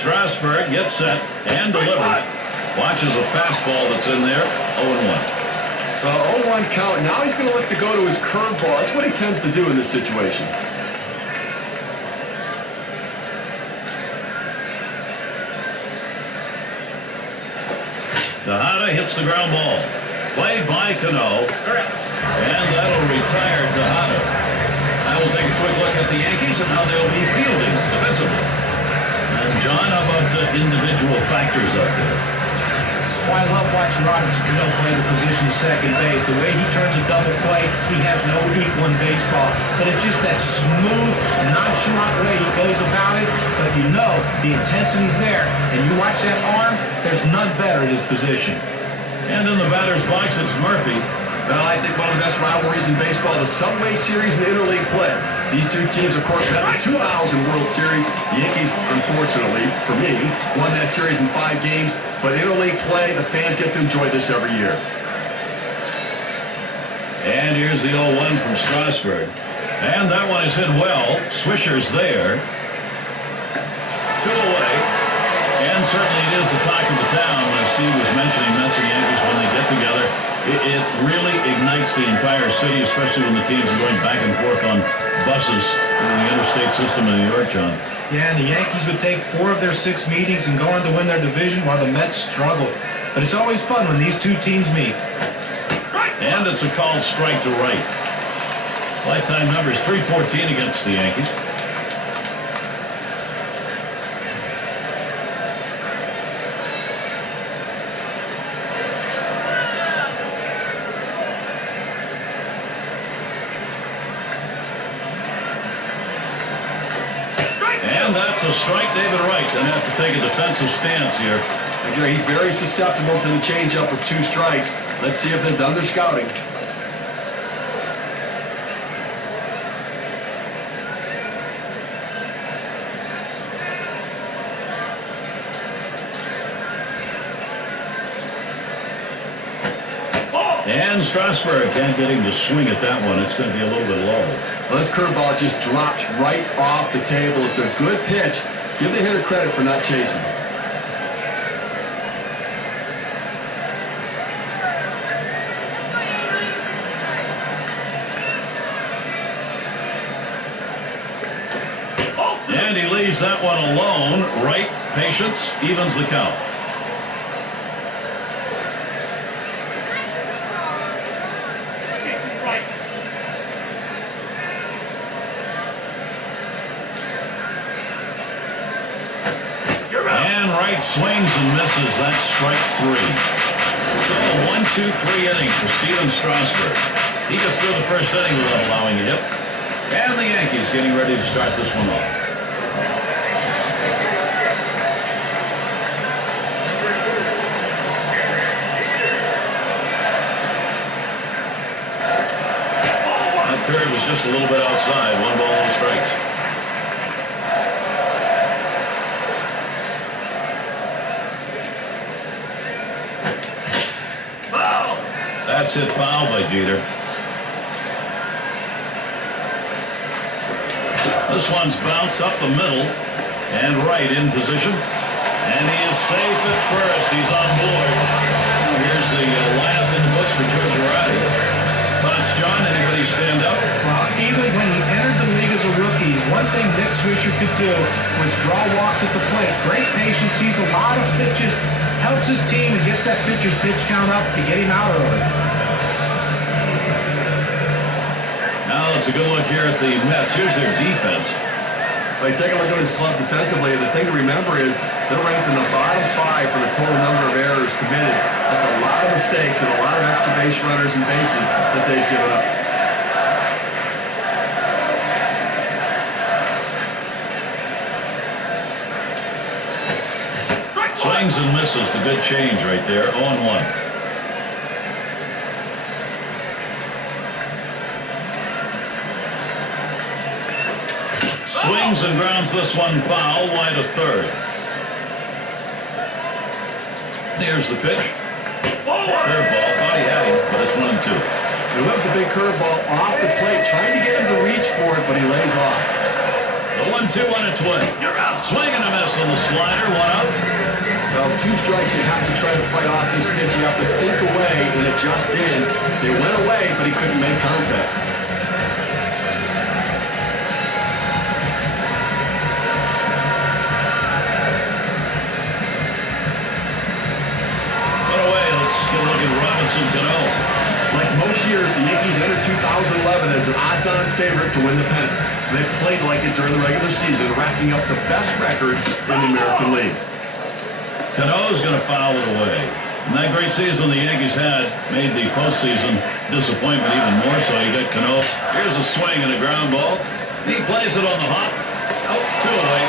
Strasburg gets set and delivers. Watches a fastball that's in there. 0-1. 0-1 count. Now he's going to look to go to his curveball. That's what he tends to do in this situation. Tejada hits the ground ball. Played by Cano. And that'll retire Tejada. Now we'll take a quick look at the Yankees and how they'll be fielding defensively. And John, how about individual factors out there? Well, I love watching Robinson Cano play the position of second base. The way he turns a double play, he has no equal in baseball. But it's just that smooth, nonchalant way he goes about it. But you know the intensity's there. And you watch that arm, there's none better at his position. And in the batter's box, it's Murphy. Well, I think one of the best rivalries in baseball, the Subway Series and interleague play. These two teams, of course, met the 2000 World Series. The Yankees, unfortunately, for me, won that series in 5 games. But interleague play, the fans get to enjoy this every year. And here's the 0-1 from Strasburg. And that one is hit well. Swisher's there. 2 away. And certainly it is the talk of the town, as Steve was mentioning, Mets and Yankees, when they get together. It really ignites the entire city, especially when the teams are going back and forth on buses through the interstate system in New York, John. Yeah, and the Yankees would take 4 of their 6 meetings and go on to win their division while the Mets struggle. But it's always fun when these two teams meet. And it's a called strike to right. Lifetime numbers 314 against the Yankees. And that's a strike. David Wright going to have to take a defensive stance here. Again, he's very susceptible to the changeup with 2 strikes. Let's see if they've done their scouting. And Strasburg can't get him to swing at that one. It's going to be a little bit low. Well, this curveball just drops right off the table. It's a good pitch. Give the hitter credit for not chasing. And he leaves that one alone. Right, patience, evens the count. And Wright swings and misses. That's strike 3. So a 1-2-3 inning for Steven Strasburg. He gets through the first inning without allowing a hit. And the Yankees getting ready to start this one off. That curve was just a little bit outside. 1 ball, no strikes. That's hit foul by Jeter. This one's bounced up the middle and right in position. And he is safe at first. He's on board. Here's the lineup in the books for Joe Girardi. Thoughts, John? Anybody stand up? Well, even when he entered the league as a rookie, one thing Nick Swisher could do was draw walks at the plate. Great patience, sees a lot of pitches, helps his team, and gets that pitcher's pitch count up to get him out early. Now let's a good look here at the Mets. Here's their defense. Well, take a look at this club defensively. The thing to remember is they're ranked in the bottom 5 for the total number of errors committed. That's a lot of mistakes and a lot of extra base runners and bases that they've given up. Swings and misses. The good change right there. 0-1. Swings and grounds this one foul, wide of third. Here's the pitch. Curveball, thought he had him, but it's 1-2. He whipped the big curveball off the plate, trying to get him to reach for it, but he lays off. The 1-2 on its way. You're out. Swing and a miss on the slider. 1 out. Well, 2 strikes, you have to try to fight off this pitch. You have to think away and adjust in. They went away, but he couldn't make contact. Put away. Let's get a look at Robinson Cano. Like most years, the Yankees entered 2011 as an odds-on favorite to win the pennant. They played like it during the regular season, racking up the best record in the American League. Cano's going to foul it away. And that great season the Yankees had made the postseason disappointment even more so. You got Cano. Here's a swing and a ground ball. He plays it on the hop. Out, 2 away.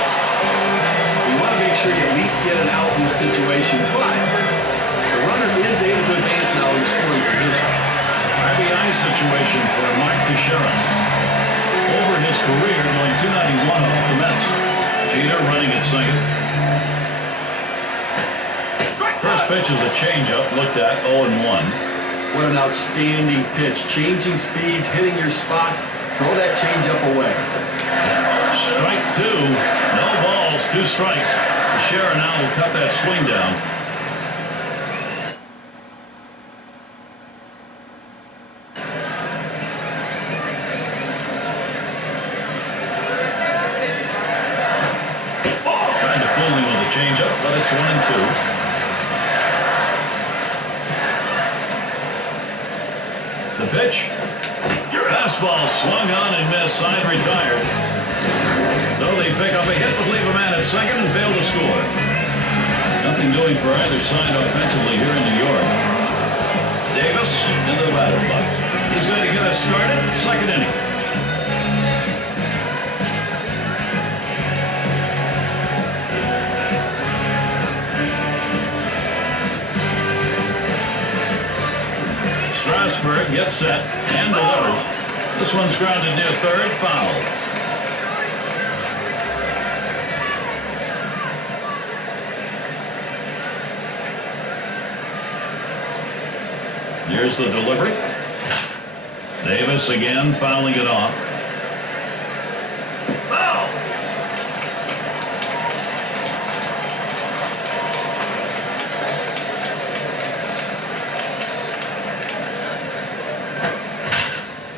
You want to make sure you at least get it out in this situation, but the runner is able to advance now in the scoring position. RBI situation for Mark Teixeira. Over his career, going 291 off the Mets. Jeter running at second. First pitch is a changeup, looked at 0-1. What an outstanding pitch. Changing speeds, hitting your spot. Throw that changeup away. Strike 2. No balls, 2 strikes. Teixeira now will cut that swing down. Trying to fool him with a changeup, but it's 1-2. The pitch. Fastball swung on and missed. Side retired. Though they pick up a hit, but leave a man at second and fail to score. Nothing doing for either side offensively here in New York. Davis into the batter's box. He's going to get us started. Second inning. Strasburg gets set and delivers. This one's grounded near third, foul. Here's the delivery. Davis again fouling it off. Foul.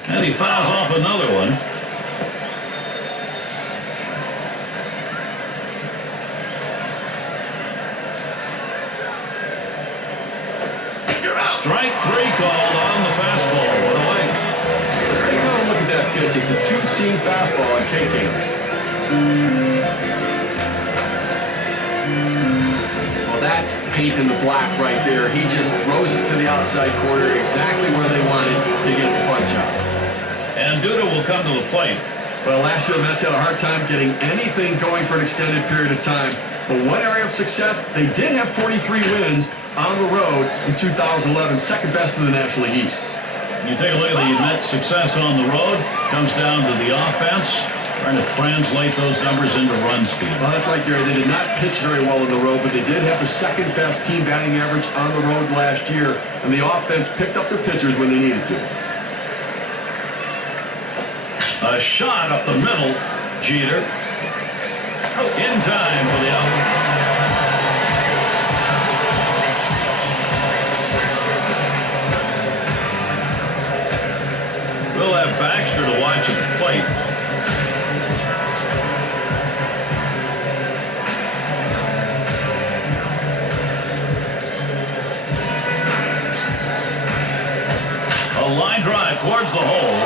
And he fouls off another one. Strike 3 called on the fastball. 1 away. Take a look at that pitch. It's a 2-seam fastball on KK. Well, that's paint in the black right there. He just throws it to the outside corner exactly where they wanted to get the punch out. And Duda will come to the plate. Well, last year the Mets had a hard time getting anything going for an extended period of time. But one area of success, they did have 43 wins on the road in 2011, second best in the National League East. You take a look at the Mets' success on the road. Comes down to the offense, trying to translate those numbers into run speed. Well, that's right, Gary. They did not pitch very well on the road, but they did have the second best team batting average on the road last year, and the offense picked up their pitchers when they needed to. A shot up the middle. Jeter in time for the out. We'll have Baxter to watch at the plate. A line drive towards the hole,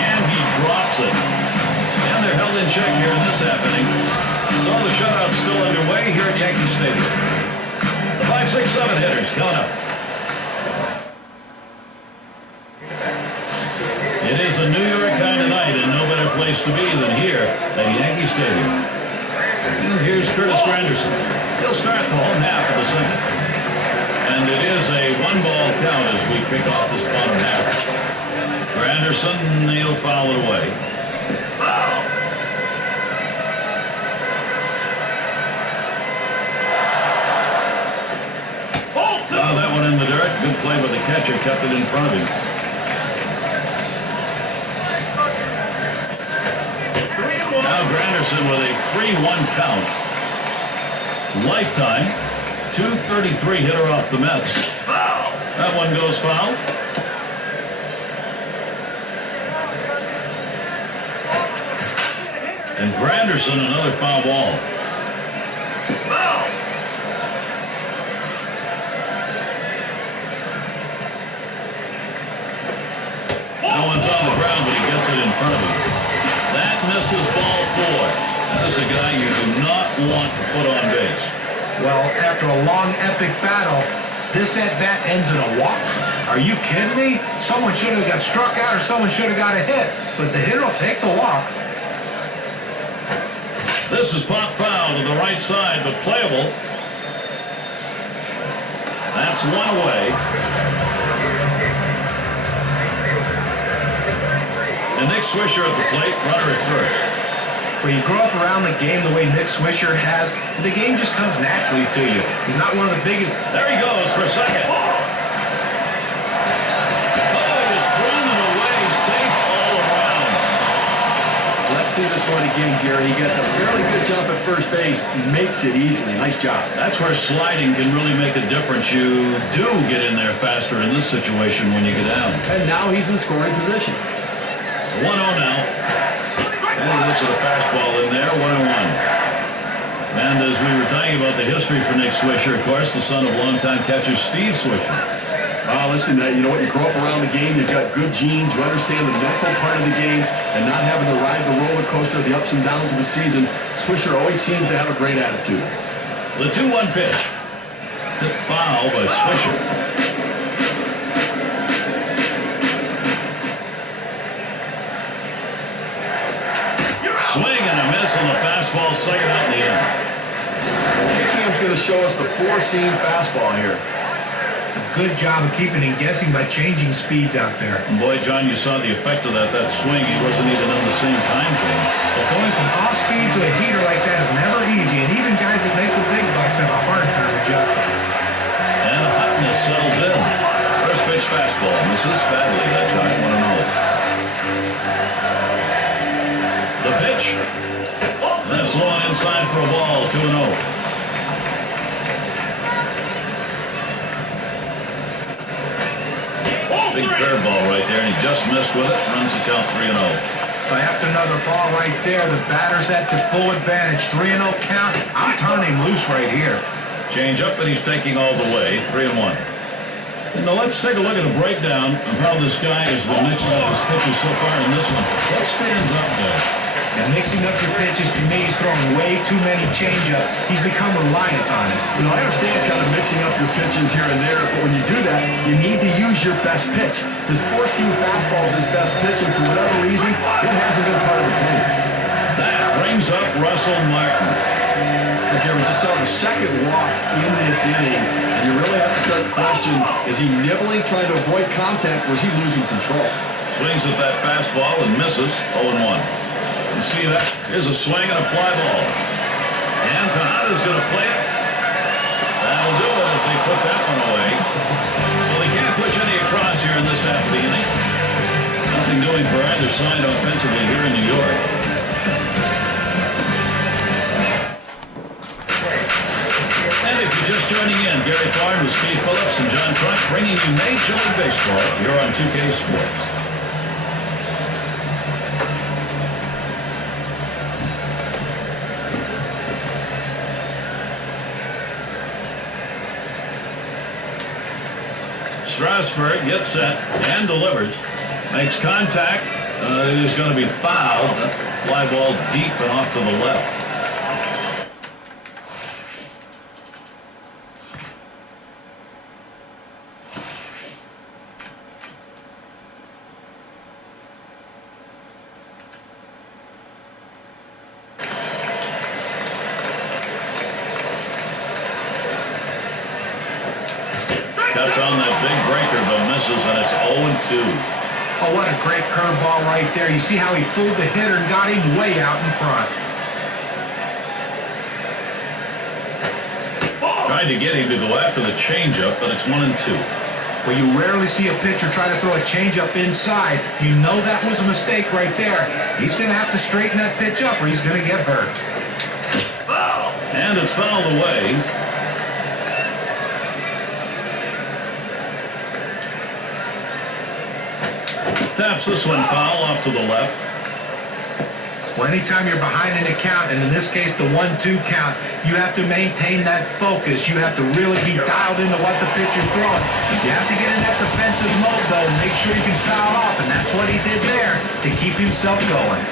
and he drops it. And they're held in check here in this half inning. So the shutout's still underway here at Yankee Stadium. The 5, 6, 7 hitters coming up. It is a New York kind of night, and no better place to be than here at Yankee Stadium. And here's Curtis Granderson. He'll start the home half of the second. And it is a 1-ball count as we kick off this bottom half. Granderson, he'll foul it away. Oh, that one in the dirt. Good play by the catcher, kept it in front of him. Now Granderson Granderson with a 3-1 count. Lifetime, .233 hitter off the Mets. That one goes foul. And Granderson, another foul ball. That one's on the ground, but he gets it in front of him. That misses ball 4. That is a guy you do not want to put on base. Well, after a long, epic battle, this at-bat ends in a walk? Are you kidding me? Someone should have got struck out or someone should have got a hit. But the hitter will take the walk. This is pop foul to the right side, but playable. That's one away. And Nick Swisher at the plate, runner at first. When you grow up around the game the way Nick Swisher has, the game just comes naturally to you. He's not one of the biggest. There he goes for a second. Oh, he just thrown it away, safe all around. Let's see this one again, Gary. He gets a fairly good jump at first base, makes it easily. Nice job. That's where sliding can really make a difference. You do get in there faster in this situation when you get down. And now he's in scoring position. 1-0 now. And he looks at a fastball in there, 1-1. And as we were talking about the history for Nick Swisher, of course, the son of longtime catcher Steve Swisher. Listen, you know what? You grow up around the game, you've got good genes, you understand the mental part of the game, and not having to ride the roller coaster of the ups and downs of the season, Swisher always seems to have a great attitude. The 2-1 pitch. Hit foul by Swisher. Swing and a miss on the fastball, second out in the end. K-Cam's going to show us the four-seam fastball here. A good job of keeping him guessing by changing speeds out there. And boy, John, you saw the effect of that swing. He wasn't even on the same time frame. But going from off speed to a heater like that is never easy, and even guys that make the big bucks have a hard time adjusting. And hotness settles in. First pitch fastball misses badly that time, 1-0. The pitch. That's long inside for a ball, 2-0. Big curveball right there, and he just missed with it. Runs the count 3-0. So after another ball right there, the batter's at the full advantage. 3-0 count. I'm turning him loose right here. Change up, and he's taking all the way, 3-1. Now let's take a look at a breakdown of how this guy has been mixing up his pitches so far in this one. What stands up there? And mixing up your pitches, to me, is throwing way too many changeup. He's become reliant on it. You know, I understand kind of mixing up your pitches here and there, but when you do that, you need to use your best pitch. His four-seam fastball is his best pitch, and for whatever reason, it hasn't been part of the plan. That brings up Russell Martin. Look here, we just saw the second walk in this inning, and you really have to start the question, is he nibbling, trying to avoid contact, or is he losing control? Swings at that fastball and misses, 0-1. You see that? Here's a swing and a fly ball. And Tanada's going to play it. That'll do it as they put that one away. So they can't push any across here in this half of the inning. Nothing doing for either side offensively here in New York. And if you're just joining in, Gary Thorne with Steve Phillips and John Crunk bringing you Major League Baseball here on 2K Sports. Strasburg gets set and delivers. Makes contact. It is going to be fouled. That fly ball deep and off to the left. That's on that big breaker, but misses, and it's 0-2. Oh, what a great curveball right there. You see how he fooled the hitter and got him way out in front. Tried to get him to go after the changeup, but it's 1-2. but you rarely see a pitcher try to throw a changeup inside. You know that was a mistake right there. He's going to have to straighten that pitch up or he's going to get hurt. And it's fouled away. Taps this one foul off to the left. Well, anytime you're behind in a count, and in this case the 1-2 count, you have to maintain that focus. You have to really be dialed into what the pitcher's throwing. You have to get in that defensive mode, though, and make sure you can foul off, and that's what he did there to keep himself going.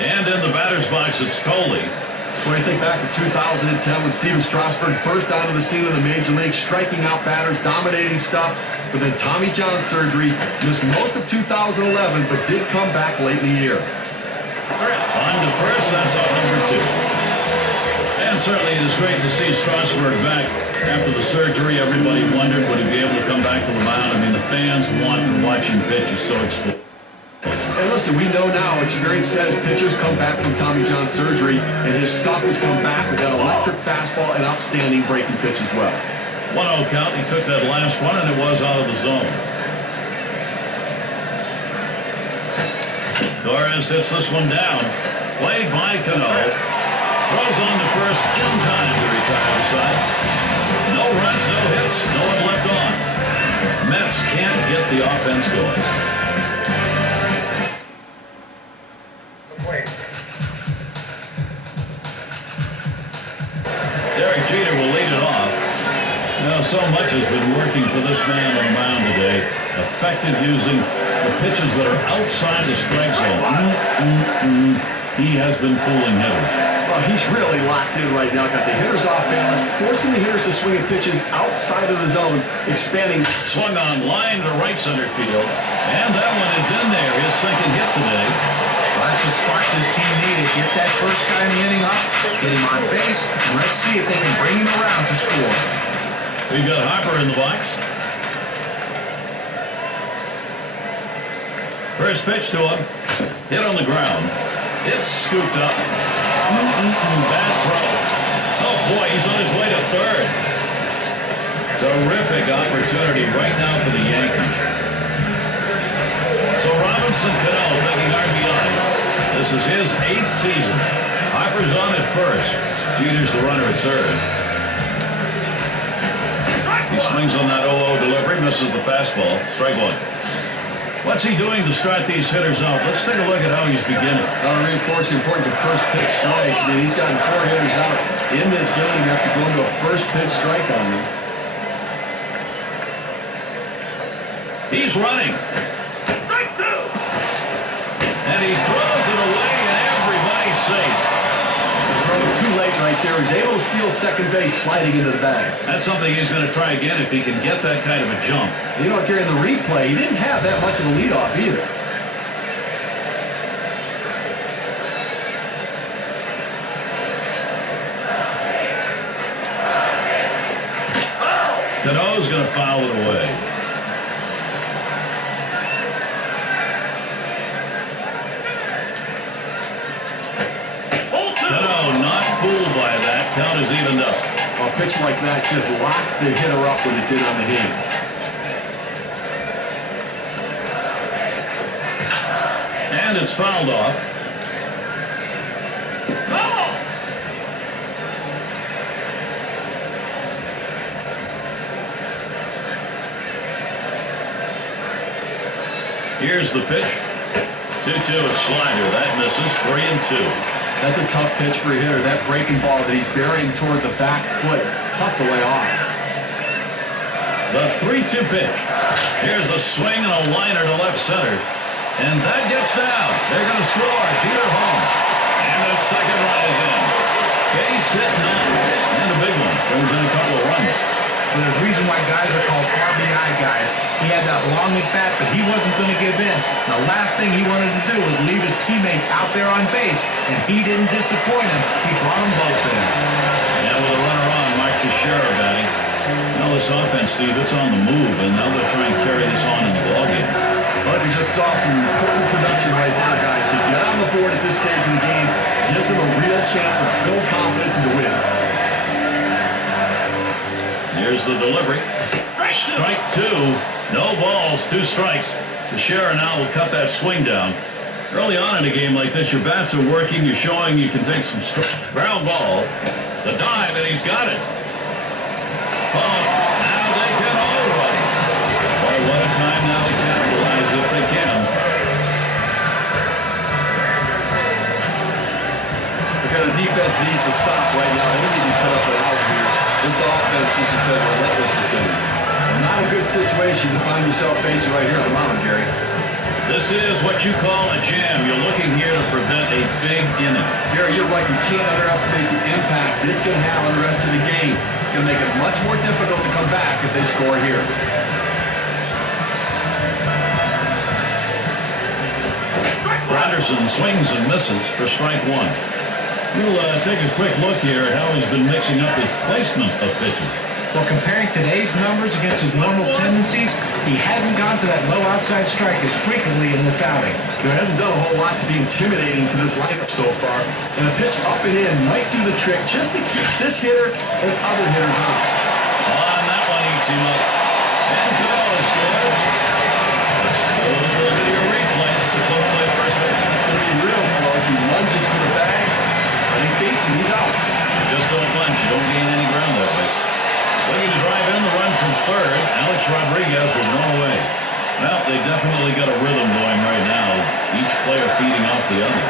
And in the batter's box, it's Tolley. When you think back to 2010 when Steven Strasburg burst onto the scene of the Major League, striking out batters, dominating stuff, but then Tommy John surgery, missed most of 2011, but did come back late in the year. On to first, that's off number 2. And certainly it is great to see Strasburg back after the surgery. Everybody wondered would he be able to come back to the mound. I mean, the fans want to watch him pitch. He's so explosive. And listen, we know now, experience says pitchers come back from Tommy John surgery, and his stuff has come back with that electric fastball and outstanding breaking pitch as well. 1-0 count. He took that last one, and it was out of the zone. Torres hits this one down. Played by Cano. Throws on to first in time to retire the side. No runs, no hits, no one left on. Mets can't get the offense going. Derek Jeter will lead it off. You know, so much has been working for this man on the mound today. Effective using the pitches that are outside the strike zone. He has been fooling hitters. Well, he's really locked in right now. Got the hitters off balance, forcing the hitters to swing at pitches outside of the zone, expanding. Swung on line to right center field. And that one is in there. His second hit today. Well, that's the spark this team needed. Get that first guy in the inning up, get him on base, and let's see if they can bring him around to score. We've got Harper in the box. First pitch to him. Hit on the ground. It's scooped up. Bad throw. Oh, boy, he's on his way to third. Terrific opportunity right now for the Yankees. So Robinson Cano making RBI. This is his 8th season. Harper's on at first. Jeter's the runner at third. He swings on that 0-0 delivery, misses the fastball. Strike one. What's he doing to start these hitters out? Let's take a look at how he's beginning. Reinforce the importance of first pitch strikes. I mean, he's gotten 4 hitters out in this game after going to a first pitch strike on them. He's running. And he throws it away, and everybody's safe. Too late right there. He's able to steal second base sliding into the bag. That's something he's going to try again if he can get that kind of a jump. You know, during the replay, he didn't have that much of a leadoff either. Cano's going to foul it away. Cano not fooled by that. Count is evened up. A pitch like that just locks the hitter up when it's in on the hand. And it's fouled off. Here's the pitch. 2-2, a slider. That misses. 3-2. That's a tough pitch for a hitter. That breaking ball that he's burying toward the back foot, tough to lay off. The 3-2 pitch. Here's a swing and a liner to left center. And that gets down. They're going to score. Jeter home. And the second run is in. Base hit now. And a big one. Brings in a couple of runs. Well, there's a reason why guys are called RBI guys. He had that long at bat, but he wasn't going to give in. The last thing he wanted to do was leave his teammates out there on base, and he didn't disappoint him. He brought them both in. And with a runner on, Mike Teixeira batting. Now this offense, Steve, it's on the move, and now they're trying to carry this on in the ballgame. But we just saw some important production right there, guys. To get on the board at this stage of the game gives them a real chance to build confidence in the win. Here's the delivery. Strike two. No balls, 2 strikes. Teixeira now will cut that swing down. Early on in a game like this, your bats are working. You're showing you can take some ground ball. The dive, and he's got it. Oh, now they can all run. Boy, what a time now to capitalize if they can. Because the defense needs to stop right now. They need to cut up an out here. This offense just has been relentless this inning. Not a good situation to find yourself facing right here on the mound, Gary. This is what you call a jam. You're looking here to prevent a big inning. Gary, you're right. You can't underestimate the impact this can have on the rest of the game. It's going to make it much more difficult to come back if they score here. Anderson swings and misses for strike one. We'll take a quick look here at how he's been mixing up his placement of pitches. Well, comparing today's numbers against his normal tendencies, he hasn't gone to that low outside strike as frequently in this outing. He hasn't done a whole lot to be intimidating to this lineup so far, and a pitch up and in might do the trick just to keep this hitter and other hitters honest. On that one, eats him up. And Cabela scores. Let's go to the video replay. It's supposed to play first base. It's going to be real close. He lunges for the bag, and he beats him. He's out. Just don't punch. You don't gain any ground that way. Looking to drive in the run from third. Alex Rodriguez will run away. Well, they definitely got a rhythm going right now. Each player feeding off the other.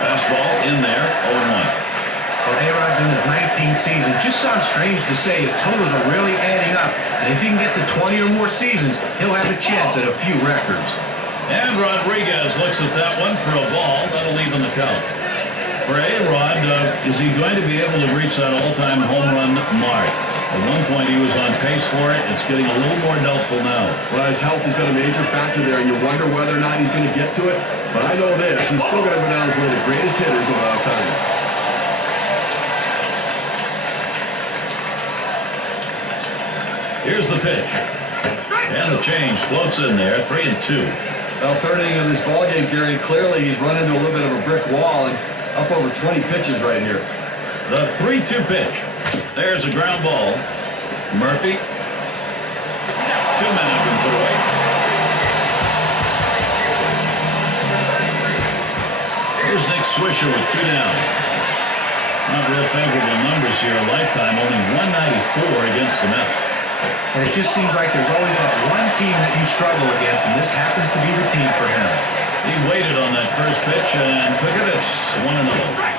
Fastball in there, 0-1. Well, A-Rod's in his 19th season. Just sounds strange to say. His totals are really adding up. And if he can get to 20 or more seasons, he'll have a chance at a few records. And Rodriguez looks at that one for a ball. That'll leave him the count. For A-Rod, is he going to be able to reach that all-time home run mark? At one point, he was on pace for it. It's getting a little more doubtful now. Well, his health has been a major factor there, and you wonder whether or not he's going to get to it. But I know this, he's still going to go down as one of the greatest hitters of all time. Here's the pitch. And the change floats in there, 3-2. Well, third inning of this ballgame, Gary, clearly he's run into a little bit of a brick wall and up over 20 pitches right here. The 3-2 pitch. There's a ground ball. Murphy. 2 men have been put away. Here's Nick Swisher with 2 down. Not real favorable numbers here. A lifetime, only 194 against the Mets. And it just seems like there's always that one team that you struggle against, and this happens to be the team for him. He waited on that first pitch and took it. It's 1-0.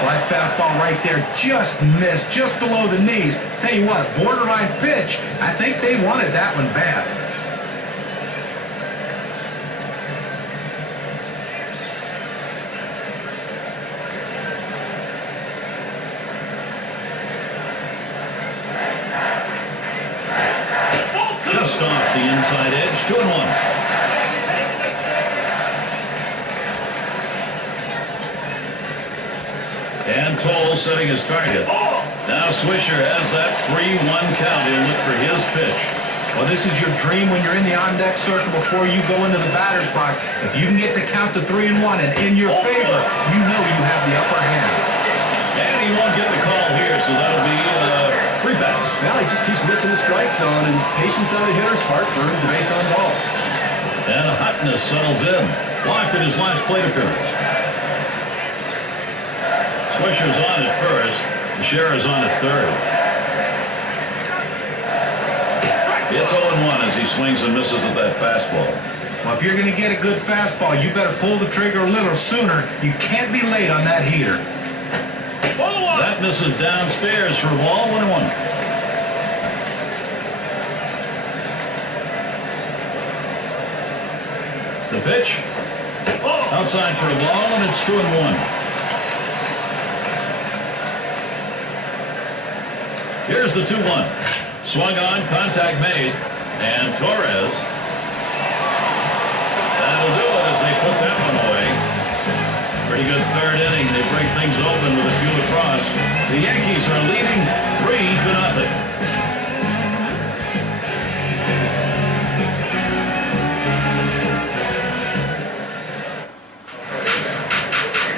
That fastball right there just missed, just below the knees. Tell you what, borderline pitch. I think they wanted that one bad. Just off the inside edge, 2-1. And Toll setting his target. Now Swisher has that 3-1 count. He'll look for his pitch. Well, this is your dream when you're in the on-deck circle before you go into the batter's box. If you can get to count to 3-1 and in your favor, you know you have the upper hand. And he won't get the call here, so that'll be free pass. Well, he just keeps missing the strike zone, and patience on the hitter's part burns the base on ball. And Hotness settles in. Blocked in his last plate appearance. Swisher's on at first. Teixeira's on at third. It's 0-1 as he swings and misses with that fastball. Well, if you're going to get a good fastball, you better pull the trigger a little sooner. You can't be late on that heater. That misses downstairs for a ball, 1-1. The pitch. Outside for a ball, and it's 2-1. Here's the 2-1. Swung on, contact made, and Torres. That'll do it as they put that one away. Pretty good third inning. They break things open with a few across. The Yankees are leading 3-0.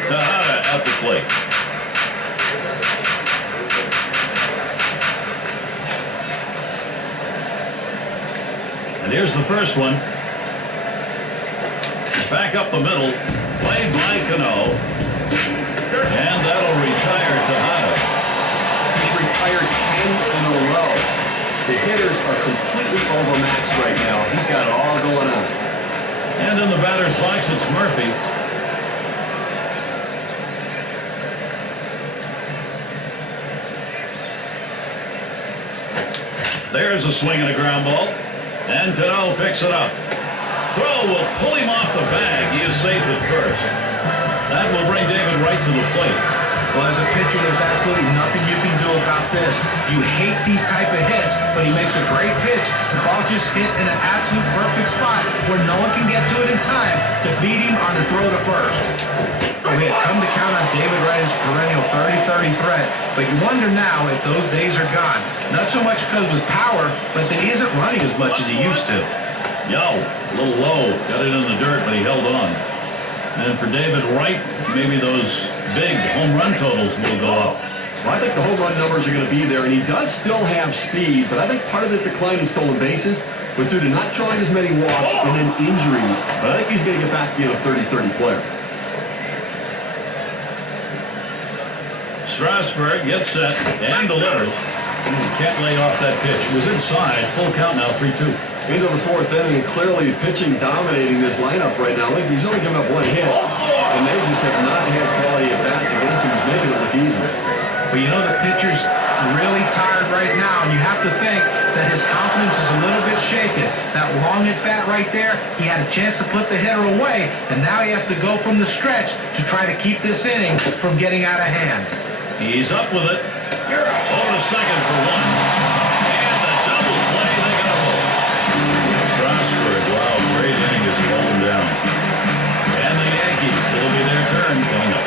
Tejada at the plate. And here's the first one. Back up the middle. Played by Cano. And that'll retire Tejada. He's retired 10 in a row. The hitters are completely overmatched right now. He's got it all going on. And in the batter's box, it's Murphy. There's a swing and a ground ball. And Cano picks it up. Throw will pull him off the bag. He is safe at first. That will bring David Wright to the plate. Well, as a pitcher, there's absolutely nothing you can do about this. You hate these type of hits, but he makes a great pitch. The ball just hit in an absolute perfect spot where no one can get to it in time to beat him on the throw to first. We had come to count on David Wright's perennial 30-30 threat, but you wonder now if those days are gone. Not so much because of his power, but that he isn't running as much as he used to. Yo, a little low. Got it in the dirt, but he held on. And for David Wright, maybe those big home run totals will go up. Well, I think the home run numbers are going to be there, and he does still have speed, but I think part of the decline in stolen bases was due to not drawing as many walks and then injuries. But I think he's going to get back to being a 30-30 player. Strasburg gets set and delivers. Can't lay off that pitch. It was inside. Full count now, 3-2. Into the fourth inning, and clearly pitching dominating this lineup right now. He's only given up one hit, and they just have not had quality at bats against him. He's making it look easy. But you know the pitcher's really tired right now, and you have to think that his confidence is a little bit shaken. That long at bat right there, he had a chance to put the hitter away, and now he has to go from the stretch to try to keep this inning from getting out of hand. He's up with it. Over to second for one. And the double play they got a hold. Strasburg, wow, great inning as he holds him down. And the Yankees, it'll be their turn coming up.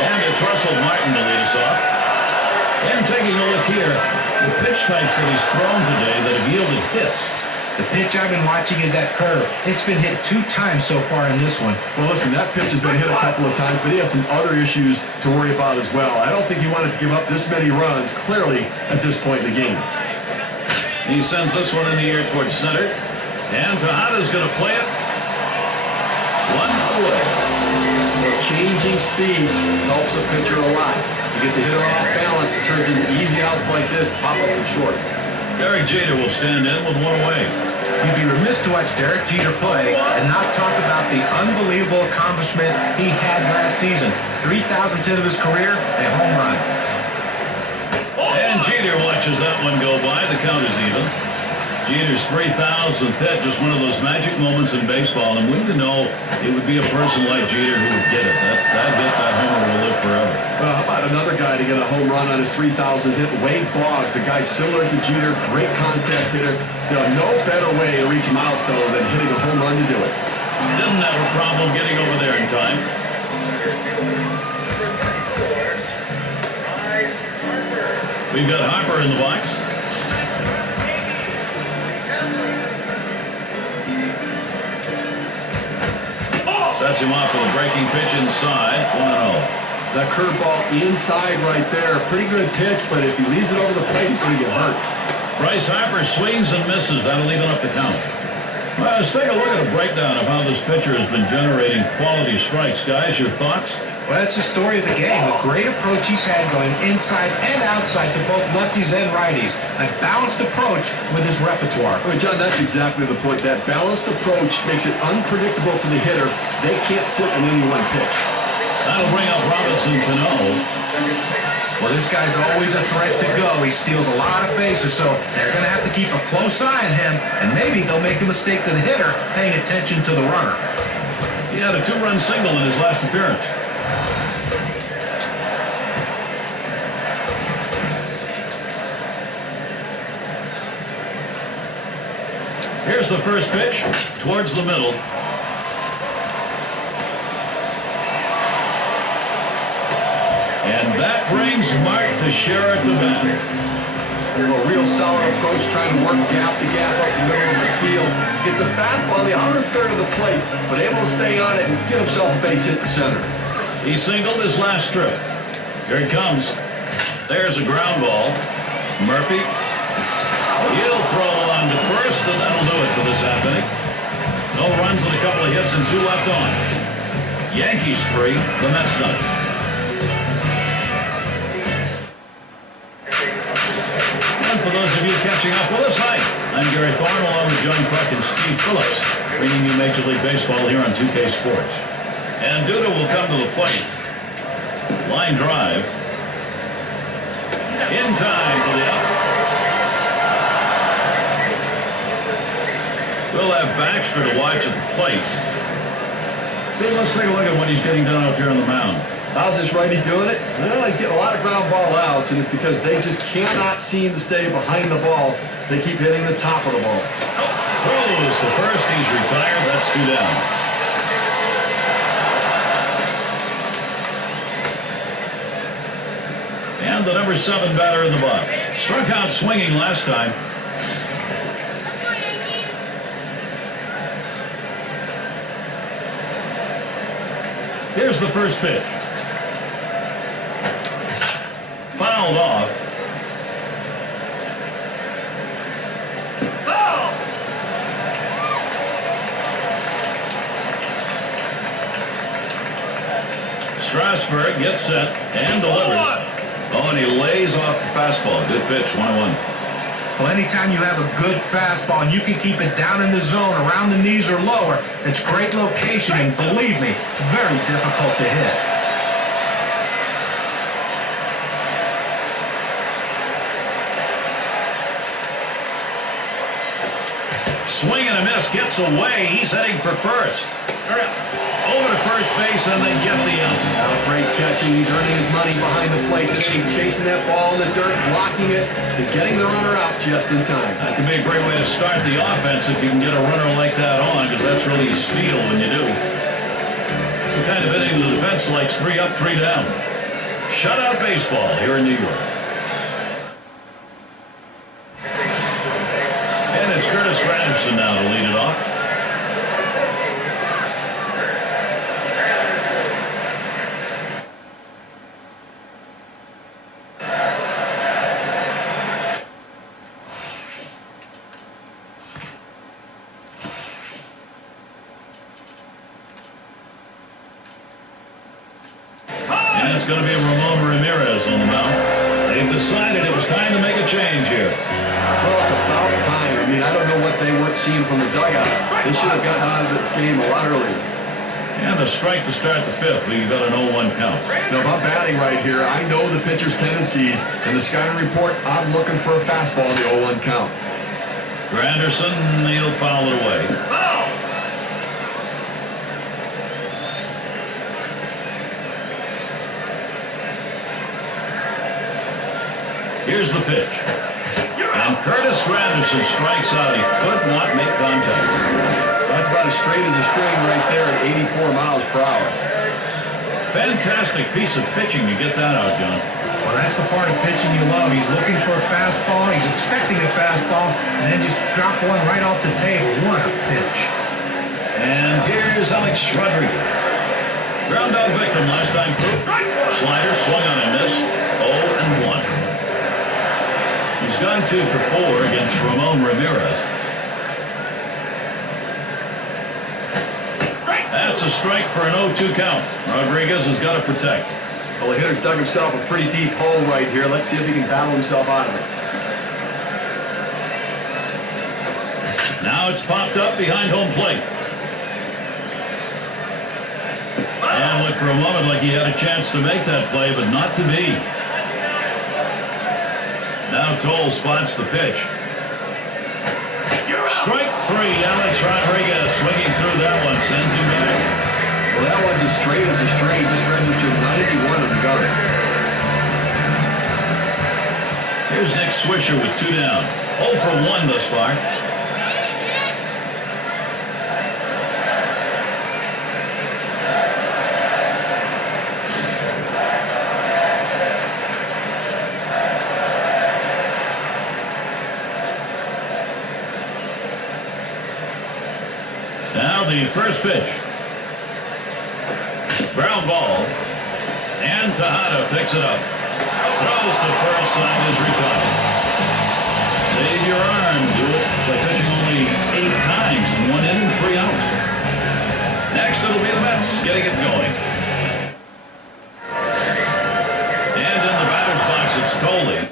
And it's Russell Martin to lead us off. And taking a look here, the pitch types that he's thrown today that have yielded hits. The pitch I've been watching is that curve. It's been hit 2 times so far in this one. Well, listen, that pitch has been hit a couple of times, but he has some other issues to worry about as well. I don't think he wanted to give up this many runs, clearly, at this point in the game. He sends this one in the air towards center. And Tejada's going to play it. One away. Well, changing speeds helps a pitcher a lot. You get the hitter off balance, it turns into easy outs like this, pop up and short. Derek Jeter will stand in with one away. You'd be remiss to watch Derek Jeter play and not talk about the unbelievable accomplishment he had last season. 3,000th hit of his career, a home run. And Jeter watches that one go by. The count is even. Jeter's 3,000th hit, just one of those magic moments in baseball. And wouldn't you know, it would be a person like Jeter who would get it. That hit, that homer will live forever. Well, how about another guy to get a home run on his 3,000th hit? Wade Boggs, a guy similar to Jeter, great contact hitter. You know, no better way to reach a milestone than hitting a home run to do it. Didn't have a problem getting over there in time. We've got Harper in the box. Sets him off with a breaking pitch inside. 1-0. That curveball inside right there. Pretty good pitch, but if he leaves it over the plate, he's going to get hurt. Bryce Harper swings and misses. That'll even up the count. Well, let's take a look at a breakdown of how this pitcher has been generating quality strikes. Guys, your thoughts? Well, that's the story of the game. A great approach he's had going inside and outside to both lefties and righties. A balanced approach with his repertoire. I mean, John, that's exactly the point. That balanced approach makes it unpredictable for the hitter. They can't sit on any one pitch. That'll bring up Robinson Cano. Well, this guy's always a threat to go. He steals a lot of bases, so they're going to have to keep a close eye on him, and maybe they'll make a mistake to the hitter paying attention to the runner. He had a 2-run single in his last appearance. Here's the first pitch towards the middle. And that brings Mark Teixeira to bat. A real solid approach, trying to work gap to gap up the middle of the field. Gets a fastball on the outer third of the plate, but able to stay on it and get himself a base hit to center. He singled his last trip. Here it comes. There's a ground ball. Murphy. He'll throw on to first, and that'll do it for this half inning. No runs and a couple of hits and 2 left on. Yankees 3, the Mets none. And for those of you catching up with us, hi. I'm Gary Thorne along with John Kruk and Steve Phillips, bringing you Major League Baseball here on 2K Sports. And Duda will come to the plate. Line drive. In time for the out. We'll have Baxter to watch at the plate. See, let's take a look at what he's getting done out there on the mound. How's this righty doing it? Well, he's getting a lot of ground ball outs, and it's because they just cannot seem to stay behind the ball. They keep hitting the top of the ball. Throws to first. He's retired. That's 2 down. And the number 7 batter in the box. Struck out swinging last time. Here's the first pitch. Fouled off. Strasburg gets set and delivers. Oh, and he lays off the fastball. Good pitch, 1-1. Well, anytime you have a good fastball and you can keep it down in the zone, around the knees or lower, it's great location, and believe me, very difficult to hit. Swing and a miss, gets away. He's heading for first. Over to first base, and they get the out. Great catching. He's earning his money behind the plate today, chasing that ball in the dirt, blocking it, and getting the runner out just in time. That can be a great way to start the offense if you can get a runner like that on, because that's really a steal when you do. It's the kind of inning the defense likes. 3 up, 3 down. Shutout baseball here in New York. And it's Curtis Granderson now to lead it off. It's going to be Ramon Ramirez on the mound. They've decided it was time to make a change here. Well, it's about time. I mean, I don't know what they weren't seeing from the dugout. They should have gotten out of this game a lot earlier. And a strike to start the 5th, but you've got an 0-1 count. Now, if I'm batting right here, I know the pitcher's tendencies. And the scouting report, I'm looking for a fastball in the 0-1 count. Granderson, he'll foul it away. Here's the pitch. And Curtis Granderson strikes out. He could not make contact. That's about as straight as a string right there at 84 miles per hour. Fantastic piece of pitching to get that out, John. Well, that's the part of pitching you love. He's looking for a fastball. He's expecting a fastball, and then just drop one right off the table. What a pitch. And here's Alex Rodriguez. Ground out victim last time through. Slider swung on and missed. 0-1. He's gone 2 for 4 against Ramon Ramirez. That's a strike for an 0-2 count. Rodriguez has got to protect. Well, the hitter's dug himself a pretty deep hole right here. Let's see if he can battle himself out of it. Now it's popped up behind home plate. And looked for a moment like he had a chance to make that play, but not to be. Now Toll spots the pitch. Strike 3. Alex Rodriguez swinging through that one. Sends him back. Well, that one's as straight as a string. Just registered 91 on the gun. Here's Nick Swisher with 2 down. 0 for 1 thus far. Now the first pitch. Ground ball. And Tejada picks it up. Throws to first, side is retired. Save your arm. Do it by pitching only 8 times in 1 inning, 3 outs. Next, it'll be the Mets getting it going. And in the batter's box, it's Tolley.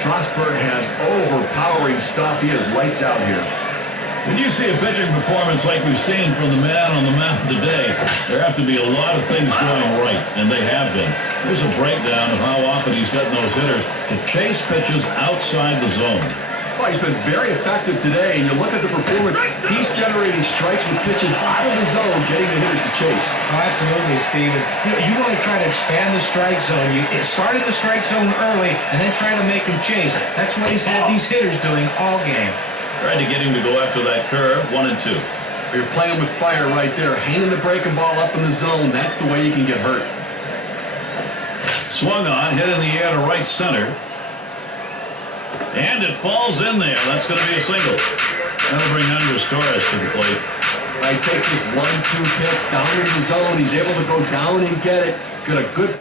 Strasburg has overpowering stuff. He is lights out here. When you see a pitching performance like we've seen from the man on the mound today, there have to be a lot of things going right, and they have been. Here's a breakdown of how often he's gotten those hitters to chase pitches outside the zone. Well, he's been very effective today, and you look at the performance, he's generating strikes with pitches out of the zone, getting the hitters to chase. Oh, absolutely, Steven. You want to try to expand the strike zone. You start at the strike zone early and then try to make him chase. That's what he's had these hitters doing all game. Tried to get him to go after that curve, 1 and 2. You're playing with fire right there. Hanging the breaking ball up in the zone, that's the way you can get hurt. Swung on, hit in the air to right center. And it falls in there. That's going to be a single. That'll bring Andres Torres to the plate. He takes this 1-2 pitch down into the zone. He's able to go down and get it. Get a good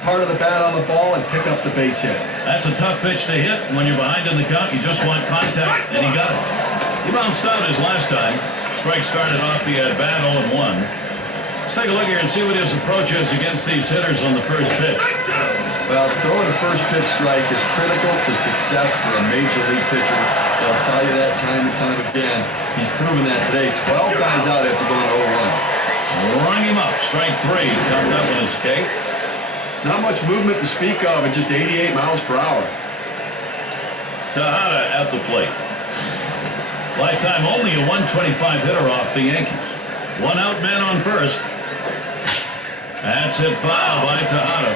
part of the bat on the ball and pick up the base hit. That's a tough pitch to hit. When you're behind in the count, you just want contact, and he got it. He bounced out his last time. Strike started off the at-bat 0-1. Let's take a look here and see what his approach is against these hitters on the first pitch. Well, throwing a first pitch strike is critical to success for a major league pitcher. They'll tell you that time and time again. He's proven that today. 12 guys out after going 0-1. Rung him up. Strike 3. Count that one as K. Not much movement to speak of at just 88 miles per hour. Tejada at the plate. Lifetime only a 125 hitter off the Yankees. 1 out, man on first. That's hit foul by Tejada.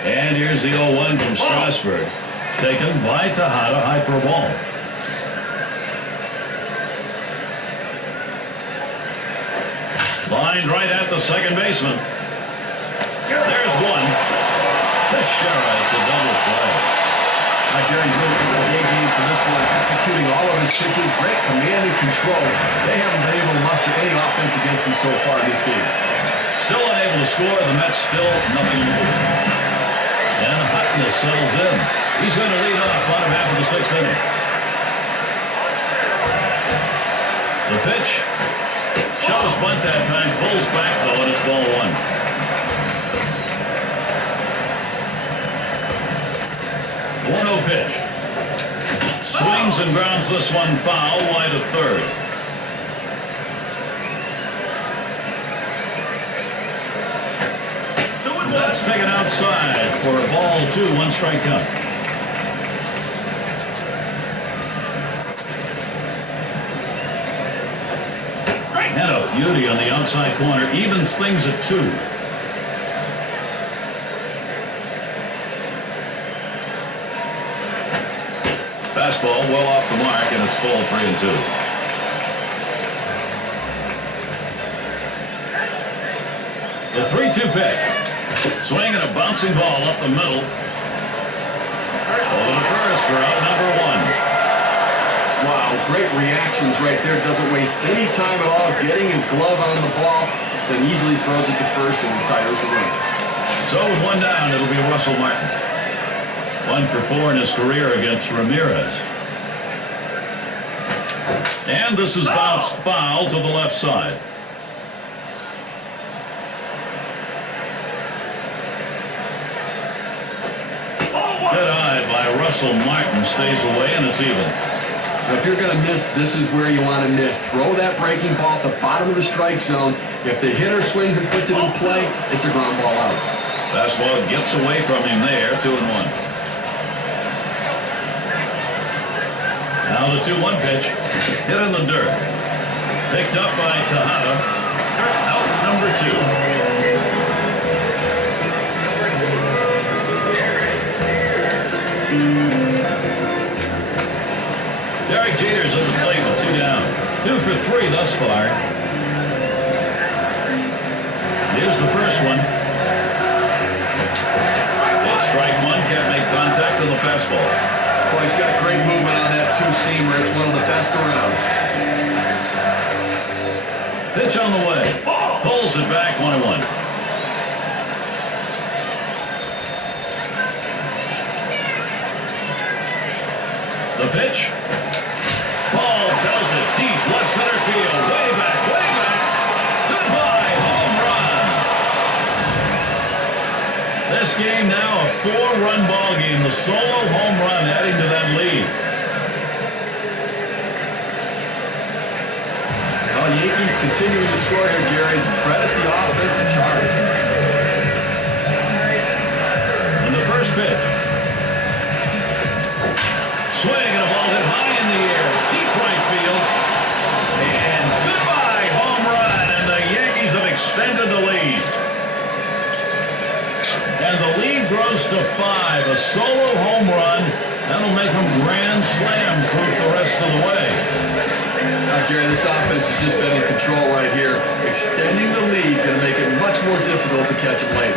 And here's the 0-1 from Strasburg. Taken by Tejada, high for a ball. Lined right at the second baseman. There's one. Teixeira, it's a double play. Jerry's really put his A game for this one, executing all of his pitches, great command and control. They haven't been able to muster any offense against him so far in this game. Still unable to score. The Mets still nothing more. And Hutness settles in. He's going to lead off bottom half of the 6th inning. The pitch. Shows bunt that time. Pulls back though, and it's ball 1. The 1-0 pitch. Swings and grounds this one foul, wide of third. That's taken outside for a ball 2, 1 strike count. And a beauty on the outside corner, evens things at 2. Fastball well off the mark, and it's full 3-2. The 3-2 pitch. Swing and a bouncing ball up the middle. Over the first for out number 1. Wow, great reactions right there. Doesn't waste any time at all getting his glove on the ball, then easily throws it to first and retires the run. So with 1 down, it'll be Russell Martin. 1 for 4 in his career against Ramirez. And this is bounced foul to the left side. Good eye by Russell Martin, stays away, and it's even. Now, if you're going to miss, this is where you want to miss. Throw that breaking ball at the bottom of the strike zone. If the hitter swings and puts it in play, it's a ground ball out. Fastball gets away from him there, 2-1. Now the 2-1 pitch, hit in the dirt. Picked up by Tejada. Out number 2. Derek Jeter's at the plate with 2 down. 2 for 3 thus far. Here's the first one. Pitch on the way. Pulls it back 1-1. The pitch. Ball belted deep left center field. Way back, way back. Goodbye, home run. This game now a 4-run ball game. The solo home run adding to that lead. Well, Yankees continuing to score here, Gary. Credit the offensive charge. And the first pitch. Swing and a ball hit high in the air. Deep right field. And goodbye, home run. And the Yankees have extended the lead. And the lead grows to 5. A solo home run. That'll make them grand slam proof the rest of the way. Gary, this offense has just been in control right here. Extending the lead going to make it much more difficult to catch them late.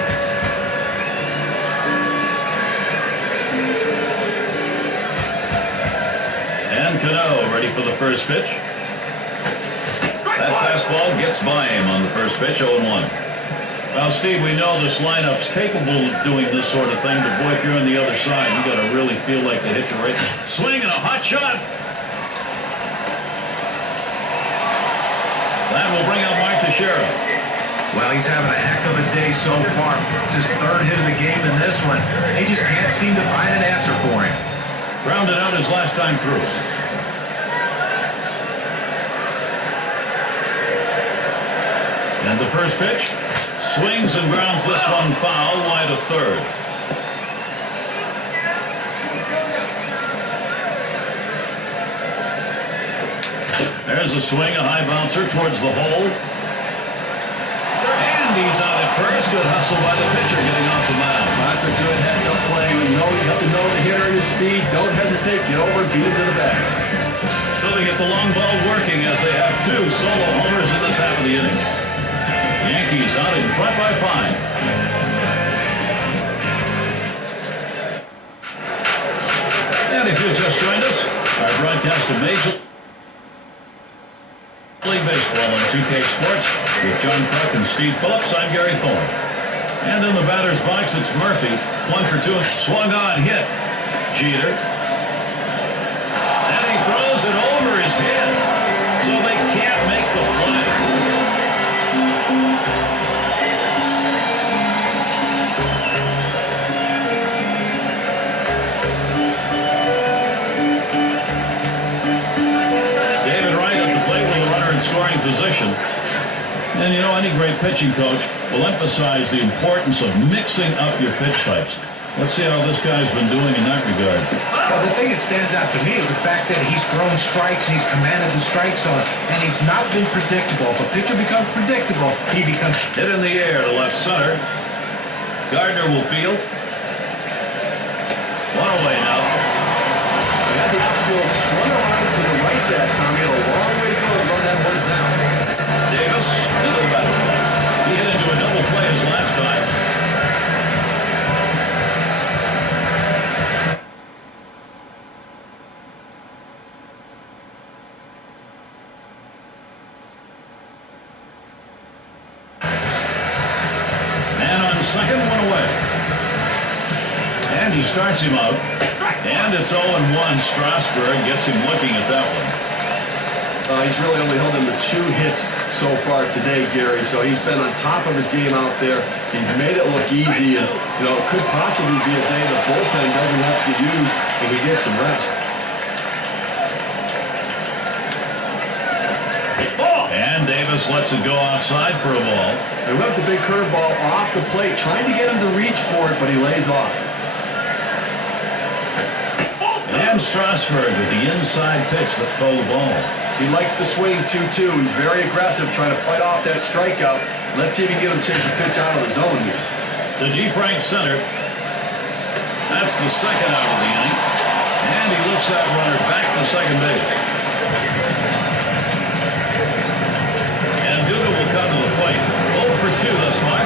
And Cano ready for the first pitch. That fastball gets by him on the first pitch, 0-1. Well, Steve, we know this lineup's capable of doing this sort of thing, but boy, if you're on the other side, you got to really feel like they hit you right. Swing and a hot shot. That will bring out Mike Teixeira. Well, he's having a heck of a day so far. Just third hit of the game in this one. They just can't seem to find an answer for him. Grounded out his last time through. And the first pitch. Swings and grounds this one foul, wide of third. There's a swing, a high bouncer towards the hole. And he's out at first. Good hustle by the pitcher getting off the mound. That's a good heads-up play. You have to know the hitter and his speed. Don't hesitate. Get over and beat it to the bag. So they get the long ball working as they have 2 solo homers in this half of the inning. Yankees out in front by 5. And if you just joined us, our broadcast of Major League Baseball on 2K Sports with John Kruk and Steve Phillips. I'm Gary Thorne. And in the batter's box, it's Murphy. 1 for 2. Swung on, hit. Jeter. And he throws it over his head. So they can't make the play. Scoring position. And you know, any great pitching coach will emphasize the importance of mixing up your pitch types. Let's see how this guy's been doing in that regard. Well, the thing that stands out to me is the fact that he's thrown strikes and he's commanded the strike zone, and he's not been predictable. If a pitcher becomes predictable, he becomes... Hit in the air to left center. Gardner will field. One away now. Got the outfield swung around to the right that time. He had a long way to go to run that one down. Davis into the batter's box. He hit into a double play his last time. And on second, 1 away. And he starts him out. And it's 0-1. Strasburg gets him looking at that one. He's really only held him to 2 hits so far today, Gary. So he's been on top of his game out there. He's made it look easy, and you know, it could possibly be a day the bullpen doesn't have to get used and we get some rest. And Davis lets it go outside for a ball. They whipped the big curveball off the plate, trying to get him to reach for it, but he lays off. And Strasburg with the inside pitch. Let's call the ball. He likes to swing 2-2. He's very aggressive, trying to fight off that strikeout. Let's see if he can get him to chase a pitch out of the zone here. To deep right center. That's the second out of the inning. And he lifts that runner back to second base. And Duda will come to the plate. 0 for 2 thus far.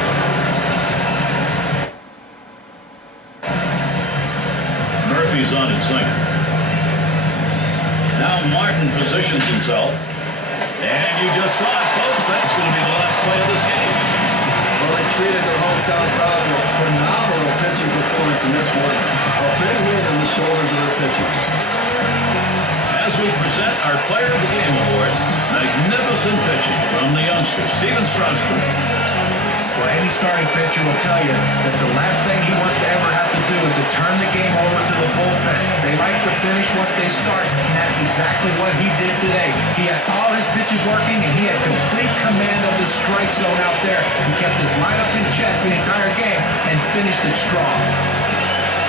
Murphy's on at second. Now Martin positions himself. And you just saw it, folks. That's going to be the last play of this game. Well, they treated their hometown crowd to a phenomenal pitching performance in this one. A big win on the shoulders of their pitchers. As we present our Player of the Game Award, magnificent pitching from the youngster, Steven Strasburg. Well, any starting pitcher will tell you that the last thing he wants to ever have to do is to turn the game over to the bullpen. They like to finish what they start, and that's exactly what he did today. He had all his pitches working, and he had complete command of the strike zone out there. He kept his lineup in check the entire game and finished it strong.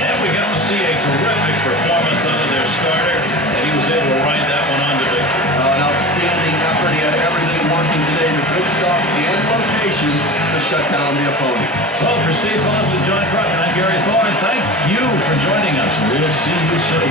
And we got to see a terrific performance out of their starter, and he was able to ride that one on to victory. An outstanding effort. He had everything working today. The good stuff and location to shut down the opponent. Well, for Steve Phillips and John Crockett, I'm Gary Thorne. Thank you for joining us. We'll see you soon.